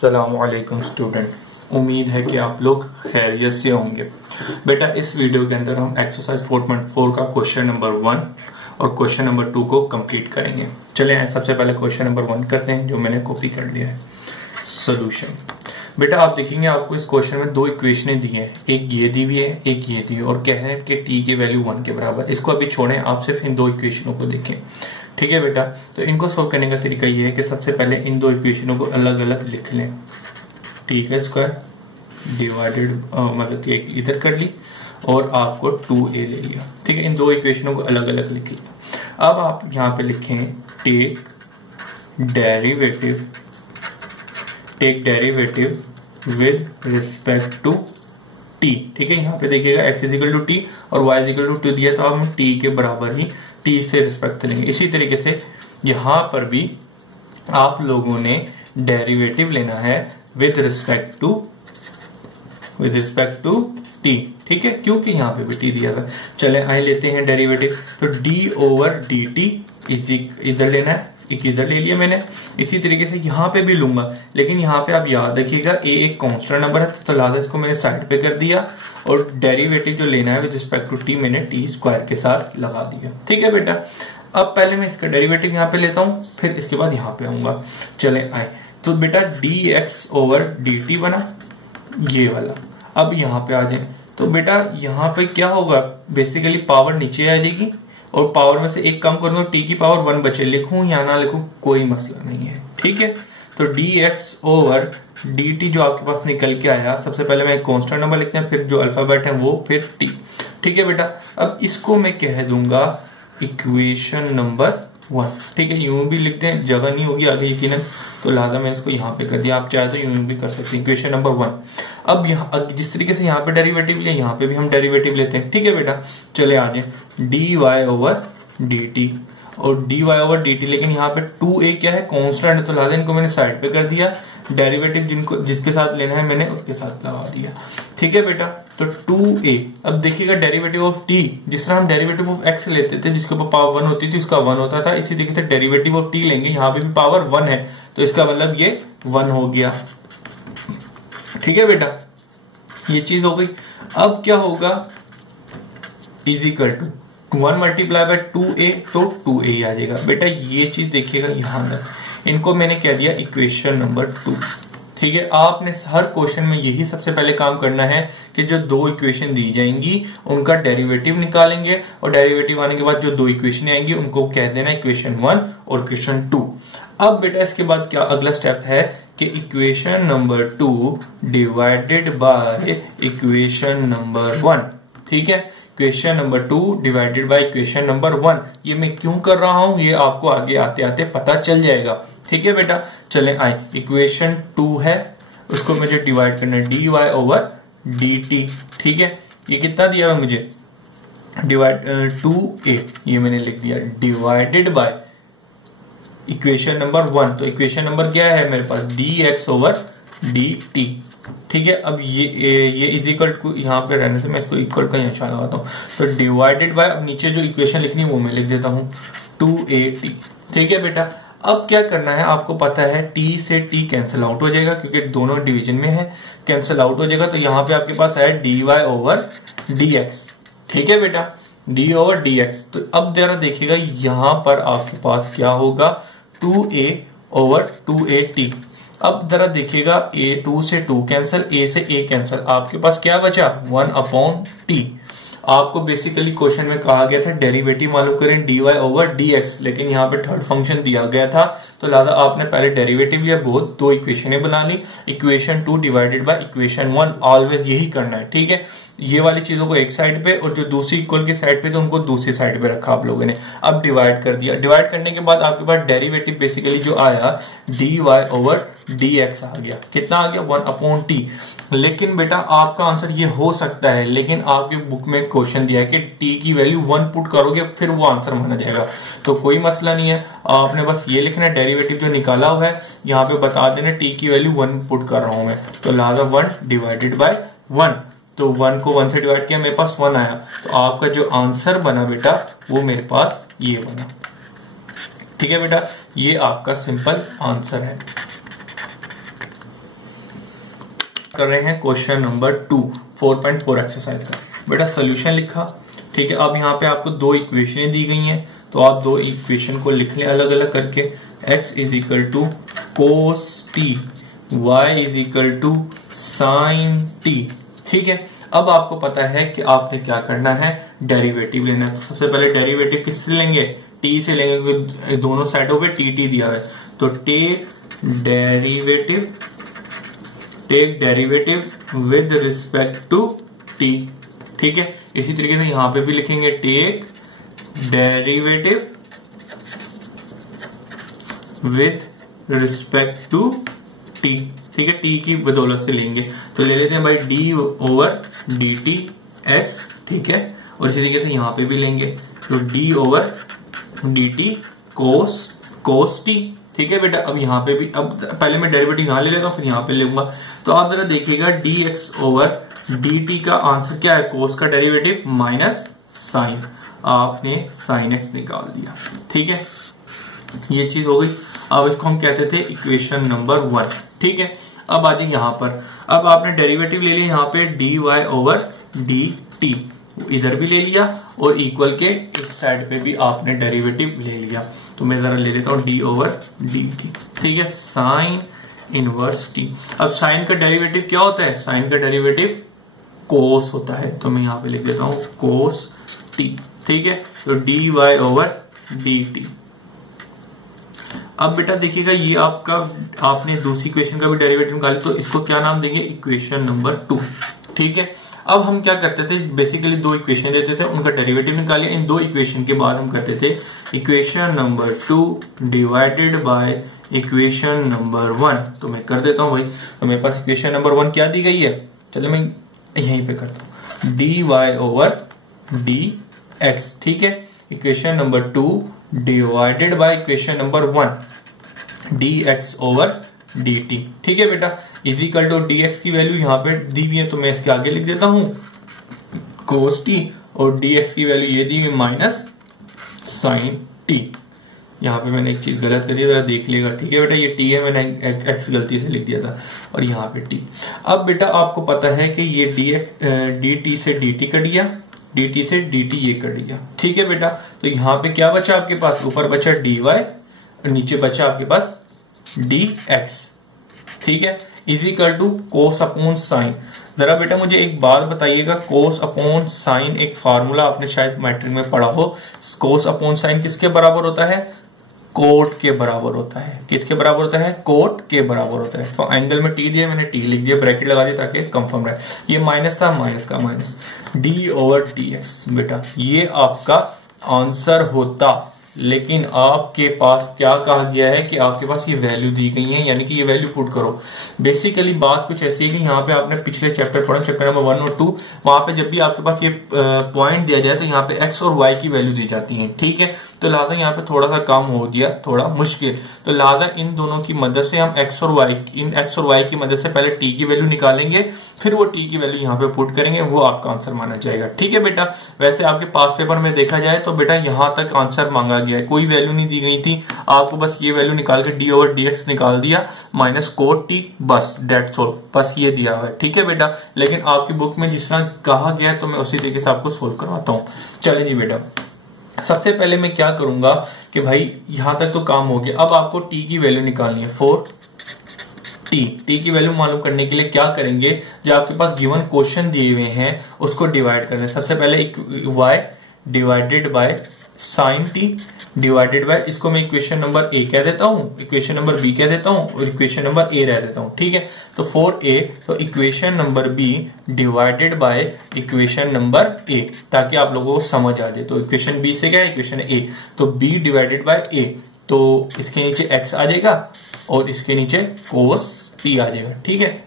अस्सलामुअलैकुम स्टूडेंट, उम्मीद है कि आप लोग खैरियत से होंगे। बेटा इस वीडियो के अंदर हम एक्सरसाइज 4.4 का क्वेश्चन नंबर 1 और क्वेश्चन नंबर 2 को कंप्लीट करेंगे। चले सबसे पहले क्वेश्चन नंबर 1 करते हैं जो मैंने कॉपी कर लिया है। सोल्यूशन। बेटा आप देखेंगे आपको इस क्वेश्चन में दो इक्वेशनें दी हैं, एक ये दी हुई है एक ये दी है और कह रहे हैं कि टी की वैल्यू 1 के बराबर। इसको अभी छोड़ें, आप सिर्फ इन दो इक्वेशनों को देखें। ठीक है बेटा, तो इनको सॉल्व करने का तरीका ये है कि सबसे पहले इन दो इक्वेशनों को अलग अलग लिख लें। टी का स्क्वायर डिवाइडेड मतलब कि एक इधर कर ली और आपको 2a ले लिया। ठीक है, इन दो इक्वेशनों को अलग अलग लिख लिया। अब आप यहाँ पे लिखें take derivative with respect to t. ठीक है, यहाँ पे देखिएगा x इजिकल टू टी और y इजिकल टू 2 दिया, तो हम t के बराबर ही t से रिस्पेक्ट लेंगे। इसी तरीके से यहाँ पर भी आप लोगों ने डेरिवेटिव लेना है विद रिस्पेक्ट टू टी। ठीक है, क्योंकि यहाँ पे भी टी दिया हुआ है। चले आए लेते हैं डेरिवेटिव, तो d ओवर डी टी इधर लेना है, एक इधर ले लिया मैंने। इसी तरीके से यहाँ पे भी लूंगा, लेकिन यहाँ पे आप याद रखिएगा a एक कांस्टेंट नंबर है, तो लिहाजा इसको मैंने साइड पे कर दिया और डेरिवेटिव जो लेना है विद रिस्पेक्ट टू टी मैंने टी स्क्वायर के साथ लगा दिया। ठीक है बेटा, अब पहले मैं इसका डेरिवेटिव यहाँ पे लेता हूँ, फिर इसके बाद यहाँ पे आऊंगा। चले आए, तो बेटा dx ओवर dt बना ये वाला। अब यहाँ पे आ जाए, तो बेटा यहाँ पे क्या होगा, बेसिकली पावर नीचे आ जाएगी और पावर में से एक कम करूंगा, टी की पावर 1 बचे। लिखूं या ना लिखूं कोई मसला नहीं है। ठीक है, तो dx ओवर dt जो आपके पास निकल के आया, सबसे पहले मैं एक कांस्टेंट नंबर लिखते हैं, फिर जो अल्फाबेट है वो, फिर t। ठीक है बेटा, अब इसको मैं कह दूंगा इक्वेशन नंबर 1। ठीक है, यूं भी लिखते हैं, जगह नहीं होगी आगे यकीनन, तो लिहाजा मैंने इसको यहाँ पे कर दिया। आप चाहे तो यूं भी कर सकते हैं, इक्वेशन नंबर 1। अब यहाँ जिस तरीके से यहाँ पे डेरिवेटिव लिया, यहाँ पे भी हम डेरिवेटिव लेते हैं। ठीक है बेटा, चले आ जाए dy ओवर dt और dy ओवर dt, लेकिन यहाँ पे 2a क्या है, कांस्टेंट है, तो लिहाजा इनको मैंने साइड पे कर दिया। डेरिवेटिव जिसके साथ लेना है मैंने उसके साथ लगा दिया। ठीक है बेटा, तो 2a। अब देखिएगा डेरिवेटिव ऑफ t, जिस तरह हम डेरिवेटिव ऑफ x लेते थे जिसके ऊपर पावर 1 होती थी उसका 1 होता था, इसी तरीके से डेरिवेटिव ऑफ t लेंगे, यहाँ पे भी पावर 1 है तो इसका मतलब ये 1 हो गया। ठीक है बेटा, ये चीज हो गई। अब क्या होगा, is equal to 1 multiply by 2a, तो 2a ही आ जाएगा। बेटा ये चीज देखिएगा यहाँ अंदर, इनको मैंने कह दिया इक्वेशन नंबर 2। ठीक है, आपने हर क्वेश्चन में यही सबसे पहले काम करना है कि जो दो इक्वेशन दी जाएंगी उनका डेरिवेटिव निकालेंगे और डेरिवेटिव आने के बाद जो दो इक्वेशन आएंगी उनको कह देना इक्वेशन 1 और इक्वेशन 2। अब बेटा इसके बाद क्या अगला स्टेप है कि equation number 2 divided by equation number 1। ठीक है, equation number 2 divided by equation number 1। ये मैं क्यों कर रहा हूं ये आपको आगे आते आते पता चल जाएगा। ठीक है बेटा, चले आए, इक्वेशन 2 है, उसको मुझे डिवाइड करना है dy ओवर dt। ठीक है, ये कितना दिया है मुझे, डिवाइड 2a, ये मैंने लिख दिया, डिवाइडेड बाय इक्वेशन नंबर 1। तो इक्वेशन नंबर क्या है मेरे पास, dx ओवर dt। ठीक है, अब ये इज इक्वल टू, यहाँ पे रहने से मैं इसको इक्वल का निशान लगाता हूँ, तो डिवाइडेड बाय, अब नीचे जो इक्वेशन लिखनी है वो मैं लिख देता हूँ 2at। ठीक है बेटा, अब क्या करना है, आपको पता है t से t कैंसिल आउट हो जाएगा क्योंकि दोनों डिवीजन में है, कैंसिल आउट हो जाएगा। तो यहाँ पे आपके पास है dy ओवर dx। ठीक है बेटा, d ओवर dx। तो अब जरा देखिएगा यहाँ पर आपके पास क्या होगा, 2a ओवर 2at। अब जरा देखिएगा a2 से 2 कैंसिल, a से a कैंसिल, आपके पास क्या बचा, 1 अपॉन t। आपको बेसिकली क्वेश्चन में कहा गया था डेरिवेटिव मालूम करें dy ओवर dx, लेकिन यहाँ पे थर्ड फंक्शन दिया गया था, तो लिहाजा आपने पहले डेरिवेटिव लिया, बहुत दो इक्वेशनें बना ली, equation 2 divided by equation 1। Always यही करना है। ठीक है, ये वाली चीजों को एक साइड पे और जो दूसरी इक्वल की साइड पे तो उनको दूसरी साइड पे रखा आप लोगों ने। अब डिवाइड कर दिया, डिवाइड करने के बाद आपके पास डेरिवेटिव बेसिकली जो आया dy ओवर dx आ गया। कितना आ गया, 1 अपॉन t। लेकिन बेटा आपका आंसर ये हो सकता है, लेकिन आपकी बुक में क्वेश्चन दिया है कि t की वैल्यू 1 पुट करोगे फिर वो आंसर माना जाएगा, तो कोई मसला नहीं है। आपने बस ये लिखना है डेरिवेटिव जो निकाला हुआ है यहाँ पे बता देना t की वैल्यू 1 पुट कर रहा हूं मैं, तो लिहाजा 1 डिवाइडेड बाय 1, तो 1 को 1 से डिवाइड किया, मेरे पास 1 आया। तो आपका जो आंसर बना बेटा वो मेरे पास ये बना। ठीक है बेटा, ये आपका सिंपल आंसर है। कर रहे हैं क्वेश्चन नंबर 2 4.4 एक्सरसाइज का। बेटा सोल्यूशन लिखा, ठीक है। अब यहाँ पे आपको दो इक्वेशन दी गई हैं, तो आप दो इक्वेशन को लिख लें अलग अलग करके। x is equal to cos t, y is equal to sine t, ठीक है। अब आपको पता है कि आपने क्या करना है, डेरिवेटिव लेना है। तो सबसे पहले डेरिवेटिव किससे लेंगे, टी से लेंगे, क्योंकि दोनों साइडों पे टी दिया है। तो take derivative with respect to t, ठीक है। इसी तरीके से यहां पे भी लिखेंगे take derivative with respect to t, ठीक है। टी की बदौलत से लेंगे, तो ले लेते हैं भाई D over d T x, ठीक है। और इसी तरीके से यहां पे भी लेंगे, तो D over d T cos t, ठीक है बेटा। अब यहाँ पे भी, अब पहले मैं डेरिवेटिव यहां ले लेता हूं, फिर यहां पे लूंगा। तो आप जरा देखिएगा D x over d T का आंसर क्या है, कोस का डेरिवेटिव माइनस साइन, आपने साइन एक्स निकाल दिया, ठीक है। ये चीज हो गई। अब इसको हम कहते थे इक्वेशन नंबर 1, ठीक है। अब आ जाइए यहाँ पर, अब आपने डेरिवेटिव ले लिया यहाँ पे d y over d t, इधर भी ले लिया और इक्वल के इस साइड पे भी आपने डेरिवेटिव ले लिया। तो मैं जरा ले लेता हूं डी ओवर डी टी, ठीक है, साइन इनवर्स टी। अब साइन का डेरिवेटिव क्या होता है, साइन का डेरिवेटिव कोस होता है, तो मैं यहां पे लिख देता हूं कोस टी, ठीक है। तो d y over d t. अब बेटा देखिएगा, ये आपने दूसरी इक्वेशन का भी डेरिवेटिव निकाला, तो इसको क्या नाम देंगे, इक्वेशन नंबर 2, ठीक है। अब हम क्या करते थे, बेसिकली दो इक्वेशन लेते थे, उनका डेरिवेटिव निकालिए। इन दो इक्वेशन के बाद हम करते थे equation number 2 divided by equation number 1। तो मैं कर देता हूं भाई, तो मेरे पास इक्वेशन नंबर 1 क्या दी गई है, चलो मैं यहीं पे करता हूं, d y over d x, ठीक है। Equation number 2 divided by equation number 1 d x over d t, ठीक है बेटा। इजिकल टू डी एक्स की वैल्यू यहाँ पे दी हुई है, तो मैं इसके आगे लिख देता हूं कोस टी, और डी एक्स की वैल्यू ये दी हुई माइनस साइन टी। यहाँ पे मैंने एक चीज गलत करी, जरा देख लेगा, ठीक है बेटा। ये टी है, मैंने एक्स गलती से लिख दिया था, और यहाँ पे टी। अब बेटा आपको पता है कि ये डी टी से डी टी कट गया, डी टी से डी टी ये कट गया, ठीक है बेटा। तो यहाँ पे क्या बचा आपके पास, ऊपर बचा डी वाई और नीचे बचा आपके पास डी एक्स, ठीक है। Is equal to cos upon sine. जरा बेटा मुझे एक बात बताइएगा, कोस अपॉन साइन एक फार्मूला आपने शायद मैट्रिक में पढ़ा हो। कोस अपॉन साइन किसके बराबर होता है, कोट के बराबर होता है। किसके बराबर होता है, कोट के बराबर होता है। तो एंगल में टी दिया, मैंने टी लिख दिया, ब्रैकेट लगा दिया ताकि कंफर्म रहे। ये माइनस था, माइनस का minus, D over d x. बेटा ये आपका आंसर होता, लेकिन आपके पास क्या कहा गया है कि आपके पास ये वैल्यू दी गई है, यानी कि ये वैल्यू पुट करो। बेसिकली बात कुछ ऐसी है कि यहाँ पे आपने पिछले चैप्टर पढ़ा, चैप्टर नंबर 1 और 2, वहां पे जब भी आपके पास ये पॉइंट दिया जाए तो यहाँ पे एक्स और वाई की वैल्यू दी जाती है, ठीक है। तो लिहाजा यहाँ पे थोड़ा सा काम हो गया, थोड़ा मुश्किल। तो लिहाजा इन दोनों की मदद से हम एक्स और वाई की मदद से पहले टी की वैल्यू निकालेंगे, फिर वो टी की वैल्यू यहाँ पे पुट करेंगे, वो आपका आंसर माना जाएगा, ठीक है बेटा। वैसे आपके पास पेपर में देखा जाए तो बेटा यहाँ तक आंसर मांगा गया है, कोई वैल्यू नहीं दी गई थी, आपको बस ये वैल्यू निकाल के डी ओवर डी एक्स निकाल दिया माइनस कोट टी, बस डेट्स ऑल, बस ये दिया हुआ है, ठीक है बेटा। लेकिन आपकी बुक में जिस तरह कहा गया है तो मैं उसी तरीके से आपको सोल्व करवाता हूँ। चले जी बेटा, सबसे पहले मैं क्या करूंगा कि भाई यहां तक तो काम हो गया। अब आपको टी की वैल्यू निकालनी है, 4 टी की वैल्यू मालूम करने के लिए क्या करेंगे, जो आपके पास गिवन क्वेश्चन दिए हुए हैं उसको डिवाइड करना है। सबसे पहले y divided by sine T divided by, इसको मैं इक्वेशन नंबर ए कह देता हूं, इक्वेशन नंबर बी कह देता हूं और इक्वेशन नंबर ए रह देता हूं, ठीक है। तो 4a, तो equation number B divided by equation number A, ताकि आप लोगों को समझ आ जाए। तो इक्वेशन बी से क्या है, इक्वेशन ए, तो बी डिवाइडेड बाय ए, तो इसके नीचे एक्स आ जाएगा और इसके नीचे कोस टी आ जाएगा, ठीक है।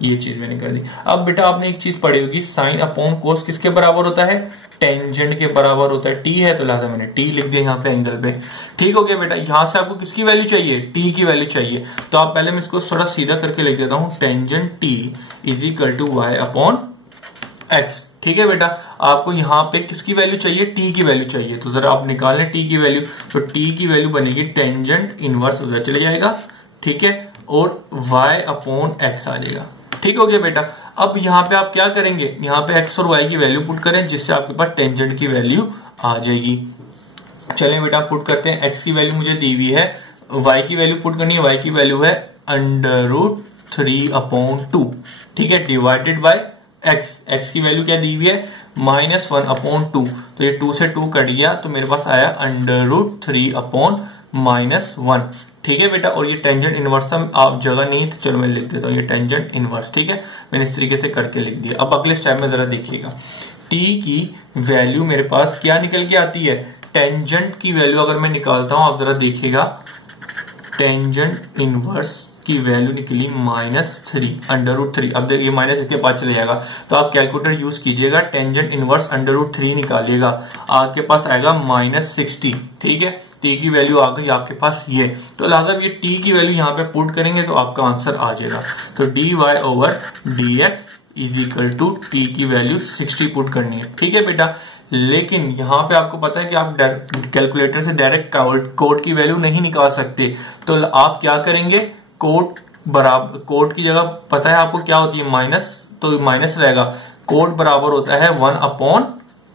ये चीज मैंने कर दी। अब बेटा आपने एक चीज पढ़ी होगी, साइन अपॉन कोस किसके बराबर होता है, टेंजेंट के बराबर होता है। टी है तो लिहाजा मैंने टी लिख दिया यहाँ पे एंगल पे, ठीक हो गया बेटा। यहां से आपको किसकी वैल्यू चाहिए, टी की वैल्यू चाहिए, तो आप पहले मैं इसको थोड़ा सीधा करके लिख देता हूं, tangent t is equal to y upon x, ठीक है बेटा। आपको यहाँ पे किसकी वैल्यू चाहिए, टी की वैल्यू चाहिए, तो जरा आप निकाल लें टी की वैल्यू। तो टी की वैल्यू बनेगी टेंजेंट इनवर्स उधर चले जाएगा, ठीक है, और y अपॉन एक्स आ जाएगा, ठीक हो गया बेटा। अब यहाँ पे आप क्या करेंगे, यहाँ पे x और y की वैल्यू पुट करें जिससे आपके पास टेंजेंट की वैल्यू आ जाएगी। चलें बेटा पुट करते हैं। x की वैल्यू मुझे दी हुई है, y की वैल्यू पुट करनी है, y की वैल्यू है √3/2, ठीक है, डिवाइडेड बाय x की वैल्यू क्या दी हुई है -1/2, तो ये 2 से 2 कट गया तो मेरे पास आया √3/-1, ठीक है बेटा। और ये टेंजेंट इनवर्स आप जगह नहीं तो चलो मैं लिख देता हूँ ये टेंजेंट इनवर्स, ठीक है, मैंने इस तरीके से करके लिख दिया। अब अगले स्टेप में जरा देखिएगा, t की वैल्यू मेरे पास क्या निकल के आती है, टेंजेंट की वैल्यू अगर मैं निकालता हूं आप जरा देखिएगा, टेंजेंट इनवर्स की वैल्यू निकली -3/√3। अब देखिए माइनस इसके पास चले जाएगा तो आप कैलकुलेटर यूज कीजिएगा, टेंजेंट इनवर्स √3 निकालिएगा, आपके पास आएगा -60, ठीक है। t की वैल्यू आ गई आपके पास ये, तो लिहाजा ये t की वैल्यू यहाँ पे पुट करेंगे तो आपका आंसर आ जाएगा। तो dy/dx is equal to t की वैल्यू 60 पुट करनी है, ठीक है बेटा। लेकिन यहाँ पे आपको पता है कि आप कैलकुलेटर से डायरेक्ट कोड की वैल्यू नहीं निकाल सकते, तो आप क्या करेंगे, कोड की जगह पता है आपको क्या होती है माइनस, तो माइनस रहेगा, कोड बराबर होता है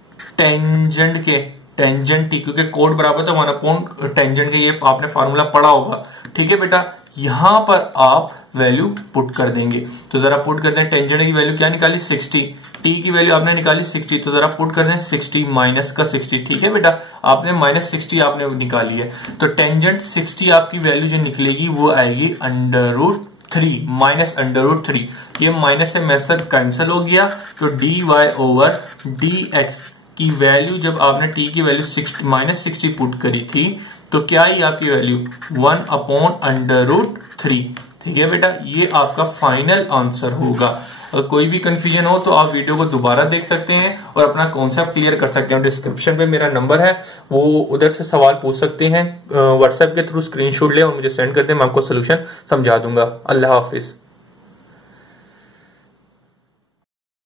1/टेंजेंट के, टेंजेंट t, क्योंकि कोड बराबर था 1/टेंजेंट के, ये आपने फार्मूला पढ़ा होगा, ठीक है बेटा। यहां पर आप वैल्यू पुट कर देंगे, तो जरा पुट करते हैं, टेंजेंट की वैल्यू क्या निकाली 60, t की वैल्यू आपने निकाली 60, तो जरा पुट कर दें 60 माइनस का 60, ठीक है बेटा, आपने -60 आपने निकाली है, तो टेंजेंट 60 आपकी वैल्यू जो निकलेगी वो आएगी √3 -√3, ये माइनस से मेथड कैंसिल हो गया, तो dy/dx की वैल्यू जब आपने t की वैल्यू -60 पुट करी थी तो क्या ही आपकी वैल्यू 1/√3, ठीक है बेटा, ये आपका फाइनल आंसर होगा। अगर कोई भी कंफ्यूजन हो तो आप वीडियो को दोबारा देख सकते हैं और अपना कॉन्सेप्ट क्लियर कर सकते हैं। डिस्क्रिप्शन पे मेरा नंबर है, वो उधर से सवाल पूछ सकते हैं, व्हाट्सएप के थ्रू स्क्रीनशॉट ले और मुझे सेंड कर दें, मैं आपको सोल्यूशन समझा दूंगा। अल्लाह हाफिज।